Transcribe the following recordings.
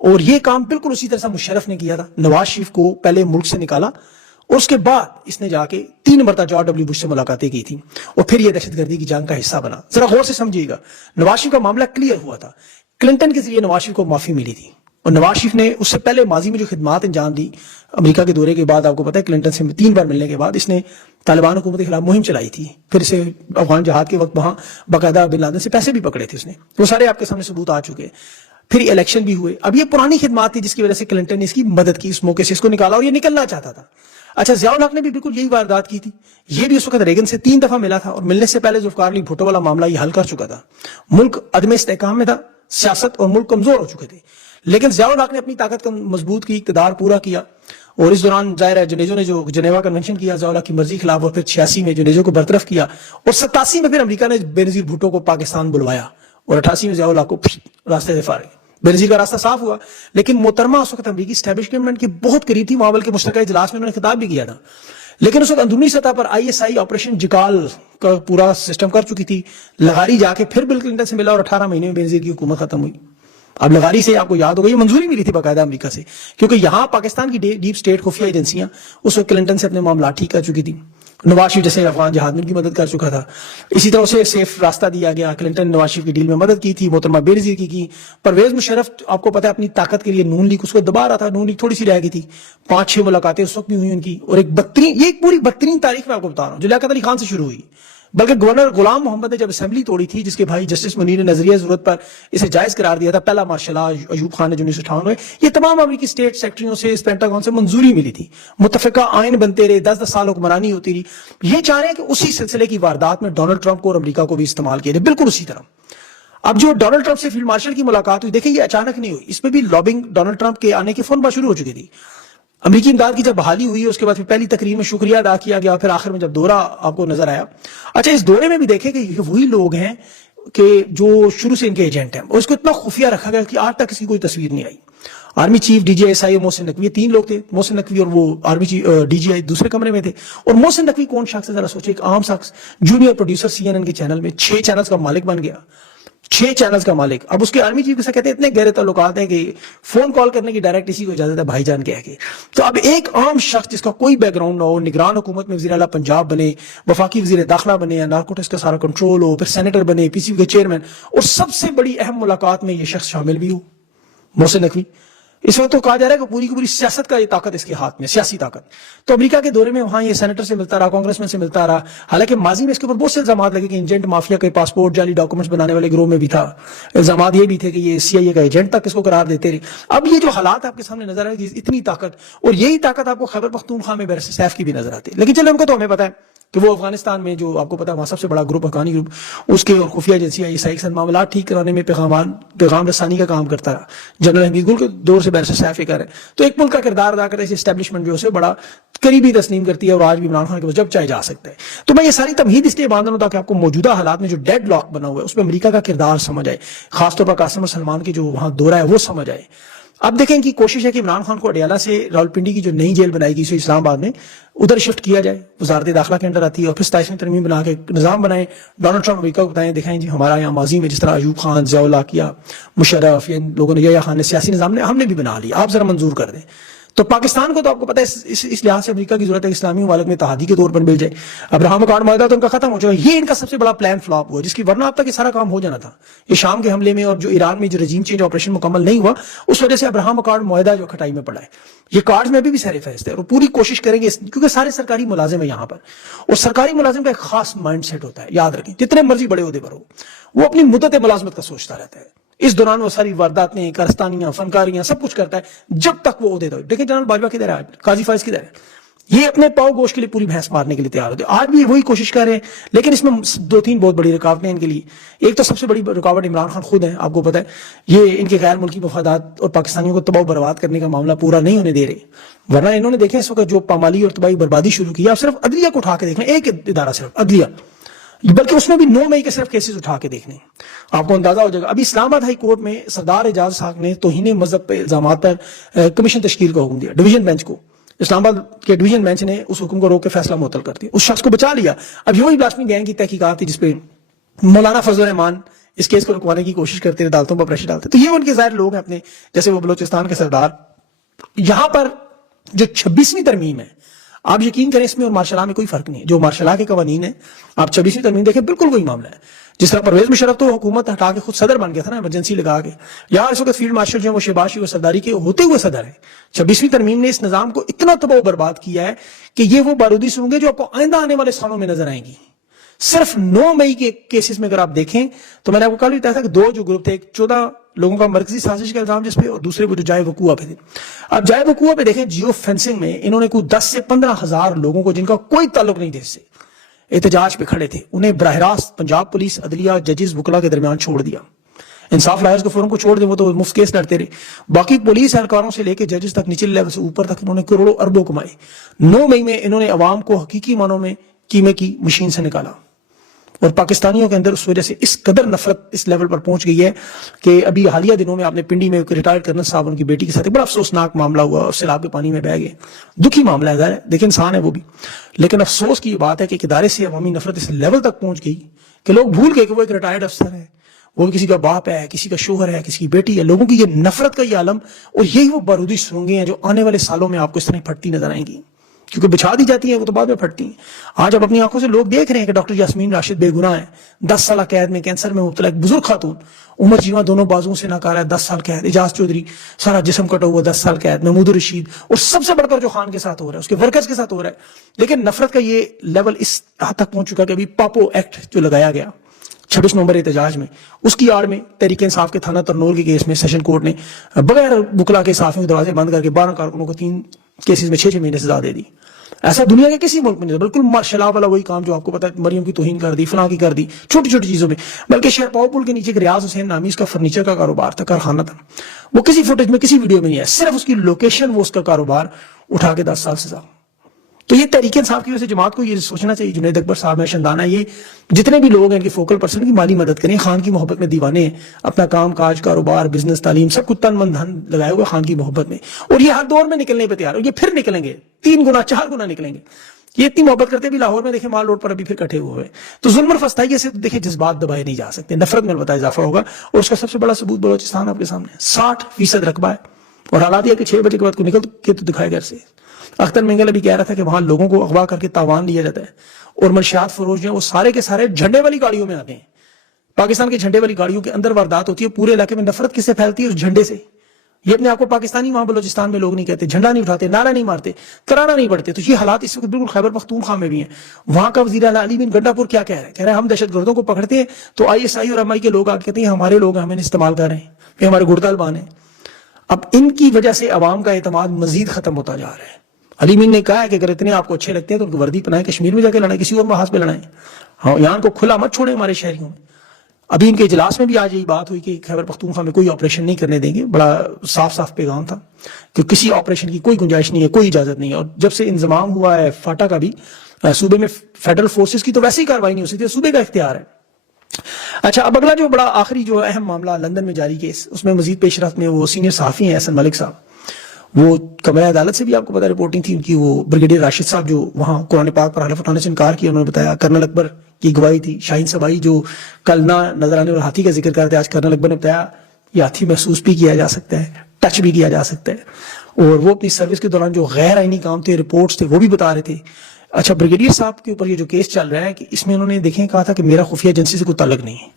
اور یہ کام بالکل اسی طرح سے مشرف نے کیا تھا. نواز شریف کو پہلے ملک سے نکالا اور اس کے بعد اس نے جا کے 3 مرتبہ جارج ڈبلیو بش سے ملاقاتیں کی تھی اور پھر یہ دہشت گردی کی جنگ کا حصہ بنا. ذرا غور سے سمجھیے گا, نواز شریف کا معاملہ کلیئر ہوا تھا. کلنٹن کے ذریعے نواز شریف کو معافی ملی تھی اور نواز شریف نے اس سے پہلے ماضی میں جو خدمات انجام دی امریکہ کے دورے کے بعد, آپ کو پتا ہے کلنٹن سے 3 بار ملنے کے بعد اس نے طالبان حکومت کے خلاف مہم چلائی تھی. پھر اسے افغان جہاد کے وقت وہاں باقاعدہ بن لادن سے پیسے بھی پکڑے تھے اس نے, وہ سارے آپ کے سامنے ثبوت آ چکے ہیں. پھر الیکشن بھی ہوئے. اب یہ پرانی خدمات تھی جس کی وجہ سے کلنٹن نے اس کی مدد کی, اس موقع سے اس کو نکالا اور یہ نکلنا چاہتا تھا. اچھا, ضیاء الحق نے بھی بالکل یہی واردات کی تھی. یہ بھی اس وقت ریگن سے 3 دفعہ ملا تھا اور ملنے سے پہلے ذوالفقار علی بھٹو والا معاملہ یہ حل کر چکا تھا. ملک عدم استحکام میں تھا, سیاست اور ملک کمزور ہو چکے تھے, لیکن ضیاء الحق نے اپنی طاقت کا مضبوط کی, اقتدار پورا کیا. اور اس دوران ظاہر ہے جنیجو نے جو جنیوا کنونشن کیا ضیاء الحق کی مرضی خلاف, اور پھر 86 میں جنیجو کو برطرف کیا اور 87 میں پھر امریکہ نے بے نظیر بھٹو کو پاکستان بلوایا اور 88 میں ضیاء الحق کو راستے سے فارغ. بے نظیر کا راستہ صاف ہوا, لیکن محترمہ اس وقت امریکی اسٹیبلشمنٹ کے بہت قریب تھی. وہاں بلکہ مشترکہ اجلاس میں انہوں نے خطاب بھی کیا تھا, لیکن اس وقت اندرونی سطح پر ISI آپریشن جکال کا پورا سسٹم کر چکی تھی. لغاری جا کے پھر بل کلنٹن سے ملا اور 18 مہینے میں بے نظیر کی حکومت ختم ہوئی. اب لغاری سے آپ کو یاد ہوگا یہ منظوری ملی تھی باقاعدہ امریکہ سے, کیونکہ یہاں پاکستان کی ڈیپ سٹیٹ خفیہ ایجنسیاں اس وقت کلنٹن سے اپنے معاملات ٹھیک کر چکی تھی. نواز شریف جیسے افغان جہاد میں ان کی مدد کر چکا تھا, اسی طرح اسے سیف راستہ دیا گیا. کلنٹن نواز شریف کی ڈیل میں مدد کی تھی, محترمہ بے نظیر کی. پرویز مشرف آپ کو پتا ہے اپنی طاقت کے لیے نون لیگ اس کو دبا رہا تھا, نون لیگ تھوڑی سی رہ گئی تھی. 5-6 ملاقاتیں اس وقت بھی ہوئی ان کی, اور ایک پوری بدترین تاریخ میں آپ کو بتا رہا ہوں جو لیاقت علی خان سے شروع ہوئی. بلکہ گورنر غلام محمد نے جب اسمبلی توڑی تھی, جس کے بھائی جسٹس منیر نے نظریہ ضرورت پر اسے جائز قرار دیا تھا, پہلا مارشل لاء ایوب خان نے جو 1958 میں, یہ تمام امریکی اسٹیٹ سیکٹریوں سے, اس پینٹاگون سے منظوری ملی تھی. متفقہ آئین بنتے رہے, 10 سال حکمرانی ہوتی رہی. یہ چاہ رہے ہیں کہ اسی سلسلے کی واردات میں ڈونلڈ ٹرمپ کو اور امریکہ کو بھی استعمال کیا جائے, بالکل اسی طرح. اب جو ڈونلڈ ٹرمپ سے فیلڈ مارشل کی ملاقات ہوئی, دیکھیں یہ اچانک نہیں ہوئی, اس میں بھی لابنگ ڈونلڈ ٹرمپ کے آنے کے فوراً بعد شروع ہو چکی تھی. امریکی امداد کی جب بحالی ہوئی اس کے بعد پھر پہلی تقریر میں شکریہ ادا کیا گیا, پھر آخر میں جب دورہ آپ کو نظر آیا. اچھا, اس دورے میں بھی دیکھیں کہ یہ وہی لوگ ہیں کہ جو شروع سے ان کے ایجنٹ ہیں, اور اس کو اتنا خفیہ رکھا گیا کہ آج تک اس کی کوئی تصویر نہیں آئی. آرمی چیف, DGI اور محسن نقوی, 3 لوگ تھے. محسن نقوی اور وہ آرمی چیف DGI دوسرے کمرے میں تھے. اور محسن نقوی کون شخص ہے ذرا سوچے, ایک عام شخص, جونیئر پروڈیوسر CNN کے چینل میں 6 چینلز کا مالک بن گیا, 6 چینلز کا مالک. اب اس کے آرمی چیف سے کہتے ہیں اتنے گہرے تعلقات ہیں کہ فون کال کرنے کی ڈائریکٹ اسی کو اجازت ہے بھائی جان کہہ کے. تو اب ایک عام شخص جس کا کوئی بیک گراؤنڈ نہ ہو, نگران حکومت میں وزیر اعلیٰ پنجاب بنے, وفاقی وزیر داخلہ بنے, نارکوٹکس کا سارا کنٹرول ہو, پھر سینیٹر بنے, PCB کے چیئرمین, اور سب سے بڑی اہم ملاقات میں یہ شخص شامل بھی ہو, محسن نقوی. اس وقت تو کہا جا رہا ہے کہ پوری کی پوری سیاست کا یہ طاقت اس کے ہاتھ میں, سیاسی طاقت. تو امریکہ کے دورے میں وہاں یہ سینیٹر سے ملتا رہا, کانگریس میں سے ملتا رہا. حالانکہ ماضی میں اس کے اوپر بہت سے الزامات لگے کہ ایجنٹ مافیا کے پاسپورٹ جعلی ڈاکومنٹس بنانے والے گروہ میں بھی تھا. الزامات یہ بھی تھے کہ یہ CIA کا ایجنٹ تک اس کو قرار دیتے رہے. اب یہ جو حالات آپ کے سامنے نظر آئے, اتنی طاقت, اور یہی طاقت آپ کو خیبر پختونخوا میں برس سیف کی بھی نظر آتی ہے. لیکن چلو ان کو تو ہمیں پتا ہے کہ وہ افغانستان میں جو آپ کو پتا ہے وہاں سب سے بڑا گروپ افغانی گروپ, اس کے اور خفیہ ایجنسیاں ISI کے ساتھ معاملات ٹھیک کرانے میں پیغام رسانی کا کام کرتا رہا. جنرل حمید گل کے دور سے برس سیف کر ہے. تو ایک ملک کا کردار ادا کرتا ہے, اسٹیبلشمنٹ جو اسے بڑا قریبی تسلیم کرتی ہے, اور آج بھی عمران خان کے پاس جب چاہے جا سکتا ہے. تو میں یہ ساری تمہید اس لیے باندھ رہا ہوں تاکہ آپ کو موجودہ حالات میں جو ڈیڈ لاک بنا ہوا ہے اس میں امریکہ کا کردار سمجھ آئے, خاص طور پر قاسم اور سلمان کی جو وہاں دورہ ہے وہ سمجھ آئے. اب دیکھیں کہ کوشش ہے کہ عمران خان کو اڈیالہ سے راولپنڈی کی جو نئی جیل بنائی گئی اسے اسلام آباد میں ادھر شفٹ کیا جائے, وزارت داخلہ کے اندر آتی ہے, اور پھر 27ویں ترمیم بنا کے نظام بنائیں. ڈونلڈ ٹرمپ امریکہ کو بتائیں دکھائیں جی ہمارا یہاں ماضی میں جس طرح ایوب خان, ضیاء الحق کیا, مشرف, یہ لوگوں نے, یا خان نے, سیاسی نظام نے, ہم نے بھی بنا لیا, آپ ذرا منظور کر دیں. تو پاکستان کو تو آپ کو پتا ہے اس لحاظ سے امریکہ کی ضرورت ہے اسلامی ممالک میں اتحادی کے طور پر مل جائے. ابراہم اکارڈ معاہدہ تو ان کا ختم ہو چکا ہے, یہ ان کا سب سے بڑا پلان فلاپ ہوا, جس کی ورنہ اب تک یہ سارا کام ہو جانا تھا. یہ شام کے حملے میں اور جو ایران میں جو رجیم چینج آپریشن مکمل نہیں ہوا, اس وجہ سے ابراہم اکارڈ معاہدہ جو کھٹائی میں پڑا ہے. یہ کارڈز میں بھی سارے فیصلے اور پوری کوشش کریں گے, کیونکہ سارے سرکاری ملازم ہیں یہاں پر, اور سرکاری ملازم کا ایک خاص مائنڈ سیٹ ہوتا ہے, یاد رکھیں جتنے مرضی بڑے عہدے پر ہو وہ اپنی مدت ملازمت کا سوچتا رہتا ہے. اس دوران وہ ساری وارداتیں, کارستانیاں, فنکاریاں سب کچھ کرتا ہے جب تک وہ عہدے دار. دیکھیں جنرل باجوہ کدھر ہے, قاضی فائز کدھر ہے, یہ اپنے پاؤ گوشت کے لیے پوری بھینس مارنے کے لیے تیار ہوتے ہیں. آج بھی وہی کوشش کر رہے ہیں, لیکن اس میں 2-3 بہت بڑی رکاوٹیں ان کے لیے. ایک تو سب سے بڑی رکاوٹ عمران خان خود ہیں, آپ کو پتا ہے یہ ان کے غیر ملکی مفادات اور پاکستانیوں کو تباہ و برباد کرنے کا معاملہ پورا نہیں ہونے دے رہے. ورنہ انہوں نے دیکھیں اس وقت جو پامالی اور تباہی بربادی شروع کی, آپ صرف عدلیہ کو اٹھا کے دیکھ لیں, ایک ادارہ صرف عدلیہ, بلکہ اس میں بھی 9 مئی کے صرف کیسز اٹھا کے دیکھنے, آپ کو اندازہ ہو جائے گا. ابھی اسلام آباد ہائی کورٹ میں سردار اعجاز حق نے توہین مذہب پہ الزامات پر کمیشن تشکیل کا حکم دیا. ڈویژن بینچ کو, اسلام آباد کے ڈویژن بینچ نے اس حکم کو روک کے فیصلہ معطل کر دیا, اس شخص کو بچا لیا. اب یہی بلاسفیمی گینگ کی تحقیقات تھی جس پہ مولانا فضل الرحمان اس کیس کو رکوانے کی کوشش کرتے ہیں، عدالتوں پر پریشر ڈالتے ہیں. تو یہ ان کے ظاہر لوگ ہیں اپنے، جیسے وہ بلوچستان کے سردار. یہاں پر جو 26ویں ترمیم ہے، آپ یقین کریں اس میں اور مارشل لا میں کوئی فرق نہیں ہے. جو مارشل لا کے قوانین ہیں، آپ 26ویں ترمیم دیکھیں، بالکل وہی معاملہ ہے. جس طرح پرویز مشرف تو حکومت ہٹا کے خود صدر بن گیا تھا نا، ایمرجنسی لگا کے. یہاں اس وقت فیلڈ مارشل جو ہے وہ شہباز شریف سرداری کے ہوتے ہوئے صدر ہے. 26ویں ترمیم نے اس نظام کو اتنا تباہ و برباد کیا ہے کہ یہ وہ بارودی سرنگیں جو آپ کو آئندہ آنے والے سالوں میں نظر آئیں گی. صرف 9 مئی کے کیسز میں اگر آپ دیکھیں تو میں نے آپ کو کل بھی بتایا تھا کہ 2 جو گروپ تھے، ایک 14 لوگوں کا مرکزی سازش کا الزام جس پہ، اور دوسرے وہ جو جائے وقوع پہ تھے. اب جائے وقوع پہ دیکھیں، جیو فینسنگ میں انہوں نے کوئی 10 سے 15 ہزار لوگوں کو، جن کا کوئی تعلق نہیں تھے اس سے، احتجاج پہ کھڑے تھے، انہیں براہ راست پنجاب پولیس، عدلیہ، ججز، وکلا کے درمیان چھوڑ دیا. انصاف لائرز کو فورم کو چھوڑ دیں، وہ تو مفت کیس لڑتے رہے. باقی پولیس اہلکاروں سے لے کے ججز تک، نچلے لیول سے اوپر تک، انہوں نے کروڑوں اربوں کمائے. 9 مئی میں انہوں نے عوام کو حقیقی معنوں میں قیمے کی مشین سے نکالا. اور پاکستانیوں کے اندر اس وجہ سے اس قدر نفرت اس لیول پر پہنچ گئی ہے کہ ابھی حالیہ دنوں میں آپ نے پنڈی میں ریٹائرڈ کرنل صاحب، ان کی بیٹی کے ساتھ بڑا افسوسناک معاملہ ہوا اور سیلاب کے پانی میں بہہ گئے. دکھی معاملہ ہے، دیکھیں انسان ہے وہ بھی، لیکن افسوس کی یہ بات ہے کہ ایک ادارے سے عوامی نفرت اس لیول تک پہنچ گئی کہ لوگ بھول گئے کہ وہ ایک ریٹائرڈ افسر ہے، وہ کسی کا باپ ہے، کسی کا شوہر ہے، کسی کی بیٹی ہے. لوگوں کی یہ نفرت کا یہ عالم، اور یہی وہ بارودی سرنگیں ہیں جو آنے والے سالوں میں آپ کو اس طرح پھٹتی نظر آئیں گی، کیونکہ بچھا دی جاتی ہیں وہ تو بعد میں پھٹتی ہیں. آج اب اپنی آنکھوں سے لوگ دیکھ رہے ہیں کہ ڈاکٹر یاسمین راشد بے گناہ ہے، 10 سالہ قید میں، کینسر میں مبتلا ایک بزرگ خاتون، عمر جیواں دونوں بازوؤں سے ناکارہ ہے، 10 سال قید. اعجاز چودھری سارا جسم کٹا ہوا، 10 سال قید. محمود الرشید، اور سب سے بڑھ کر جو خان کے ساتھ ہو رہا ہے، اس کے ورکرز کے ساتھ ہو رہا ہے. لیکن نفرت کا یہ لیول اس حد تک پہنچ چکا کہ ابھی پاپو ایکٹ جو لگایا گیا 26 نومبر احتجاج میں، اس کی آڑ میں تحریک انصاف کے تھانہ ترنول کے کیس میں سیشن کورٹ نے بغیر وکلا کے صحافیوں کے دروازے بند کر کے 12 کارکنوں کو 3 کیسز میں 6 مہینے سزا دے دی. ایسا دنیا کے کسی ملک میں نہیں. بالکل مارشل لا والا وہی کام جو آپ کو پتا ہے، مریم کی توہین کر دی، فلاں کی کر دی، چھوٹی چھوٹی چیزوں میں. بلکہ شہر پاؤ پل کے نیچے ایک ریاض حسین نامی اس کا فرنیچر کا کاروبار تھا، کارخانہ تھا، وہ کسی فوٹیج میں کسی ویڈیو میں نہیں ہے، صرف اس کی لوکیشن، وہ اس کا کاروبار، اٹھا کے 10 سال سزا. تو یہ تحریک انصاف کی وجہ سے جماعت کو یہ سوچنا چاہیے، جنید اکبر صاحب ہے، شندانہ، یہ جتنے بھی لوگ ہیں ان کے فوکل پرسن کی مالی مدد کریں. خان کی محبت میں دیوانے ہیں، اپنا کام کاج، کاروبار، بزنس، تعلیم، سب کچھ تن من دھن لگائے ہوئے خان کی محبت میں، اور یہ ہر دور میں نکلنے پہ تیار ہے. یہ پھر نکلیں گے، 3 گنا 4 گنا نکلیں گے. یہ اتنی محبت کرتے بھی لاہور میں دیکھیں، مال روڈ پر ابھی پھر کٹھے ہوئے ہیں. تو ظلم اور فسطائی سے دیکھیں جذبات دبائے نہیں جا سکتے، نفرت میں البتہ اضافہ ہوگا. اور اس کا سب سے بڑا ثبوت بلوچستان آپ کے سامنے 60% رقبہ ہے، اور حالات یہ کہ 6 بجے کے بعد کو نکل کے تو دکھائے گھر سے. اختر منگل ابھی کہہ رہا تھا کہ وہاں لوگوں کو اغوا کر کے تاوان لیا جاتا ہے، اور منشیات فروش جو ہیں وہ سارے کے سارے جھنڈے والی گاڑیوں میں آتے ہیں. پاکستان کے جھنڈے والی گاڑیوں کے اندر واردات ہوتی ہے. پورے علاقے میں نفرت کس سے پھیلتی ہے؟ اس جھنڈے سے. یہ اپنے آپ کو پاکستانی وہاں بلوچستان میں لوگ نہیں کہتے، جھنڈا نہیں اٹھاتے، نعرہ نہیں مارتے، ترانہ نہیں پڑھتے. تو یہ حالات اس وقت بالکل خیبر پختونخوا میں بھی ہیں. وہاں کا وزیر اعلیٰ علی بن گنڈا پور کیا کہہ رہا ہے؟ کہہ رہا ہے ہم دہشت گردوں کو پکڑتے ہیں تو ISI اور MI کے لوگ آ کے کہتے ہیں ہمارے لوگ ہمیں استعمال کر رہے ہیں، یہ ہمارے گردالبان ہیں. اب ان کی وجہ سے عوام کا اعتماد مزید ختم ہوتا جا رہا ہے. علی مین نے کہا ہے کہ اگر اتنے آپ کو اچھے لگتے ہیں تو ان کو وردی پہنائیں، کشمیر میں جا کے لڑائیں، کسی اور محاذ پہ لڑائیں. ہاں، یہاں کو کھلا مت چھوڑیں ہمارے شہریوں میں. ابھی ان کے اجلاس میں بھی آج یہی بات ہوئی کہ خیبر پختونخوا میں کوئی آپریشن نہیں کرنے دیں گے. بڑا صاف صاف پیغام تھا کہ کسی آپریشن کی کوئی گنجائش نہیں ہے، کوئی اجازت نہیں ہے. اور جب سے انضمام ہوا ہے فاٹا کا بھی، صوبے میں فیڈرل فورسز کی تو ویسے ہی کاروائی نہیں ہو سکتی، صوبے کا اختیار ہے. اچھا، اب اگلا جو بڑا آخری جو اہم معاملہ لندن میں جاری کیس، اس میں مزید پیش رفت میں وہ سینئر صحافی ہیں احسن ملک صاحب، وہ کمرہ عدالت سے بھی آپ کو پتا رپورٹنگ تھی ان کی، وہ بریگیڈیئر راشد صاحب جو وہاں قرآن پاک پر حلف اٹھانے سے انکار کیا، انہوں نے بتایا. کرنل اکبر کی گواہی تھی. شاہین صبائی جو کل نہ نظر آنے والے ہاتھی کا ذکر کرتے، آج کرنل اکبر نے بتایا یہ ہاتھی محسوس بھی کیا جا سکتا ہے، ٹچ بھی کیا جا سکتا ہے. اور وہ اپنی سروس کے دوران جو غیر آئینی کام تھے، رپورٹس تھے، وہ بھی بتا رہے تھے. اچھا، بریگیڈیئر صاحب کے اوپر یہ جو کیس چل رہا ہے کہ اس میں انہوں نے دیکھیں کہا تھا کہ میرا خفیہ ایجنسی سے کوئی تعلق نہیں ہے.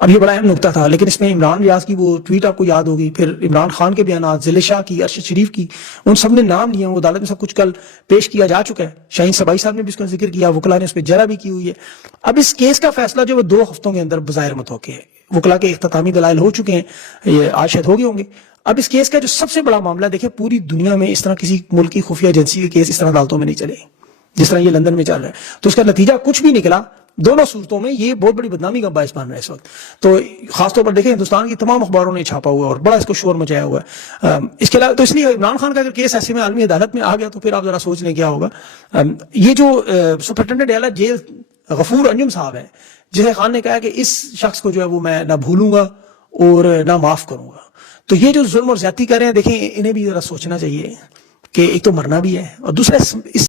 اب یہ بڑا اہم نقطہ تھا، لیکن اس میں عمران ریاض کی وہ ٹویٹ آپ کو یاد ہوگی، پھر عمران خان کے بیانات، ضلع شاہ کی، ارشد شریف کی، ان سب نے نام لیے. وہ عدالت میں سب کچھ کل پیش کیا جا چکا ہے. شاہین صبائی صاحب نے بھی اس کا ذکر کیا، وکلا نے اس پہ جرا بھی کی ہوئی ہے. اب اس کیس کا فیصلہ جو وہ 2 ہفتوں کے اندر بظاہر متوقع ہے. وکلا کے اختتامی دلائل ہو چکے ہیں، یہ آج شاید ہو گئے ہوں گے. اب اس کیس کا جو سب سے بڑا معاملہ دیکھیں، پوری دنیا میں اس طرح کسی ملک کی خفیہ ایجنسی کے کیس اس طرح عدالتوں میں نہیں چلے جس طرح یہ لندن میں چل رہا ہے. تو اس کا نتیجہ کچھ بھی نکلا، دونوں صورتوں میں یہ بہت بڑی بدنامی کا باعث بن رہا ہے اس وقت. تو خاص طور پر دیکھیں ہندوستان کی تمام اخباروں نے چھاپا ہوا ہے اور بڑا اس کو شور مچایا ہوا ہے. اس کے علاوہ تو اس لیے عمران خان کا اگر کیس ایسے میں عالمی عدالت میں آ گیا تو پھر آپ ذرا سوچ لیں کیا ہوگا. یہ جو سپرنٹینڈنٹ اعلیٰ جیل غفور انجم صاحب ہے، جسے خان نے کہا کہ اس شخص کو جو ہے وہ میں نہ بھولوں گا اور نہ معاف کروں گا. تو یہ جو ظلم اور زیادتی کر رہے ہیں، دیکھیں انہیں بھی ذرا سوچنا چاہیے کہ ایک تو مرنا بھی ہے، اور دوسرا اس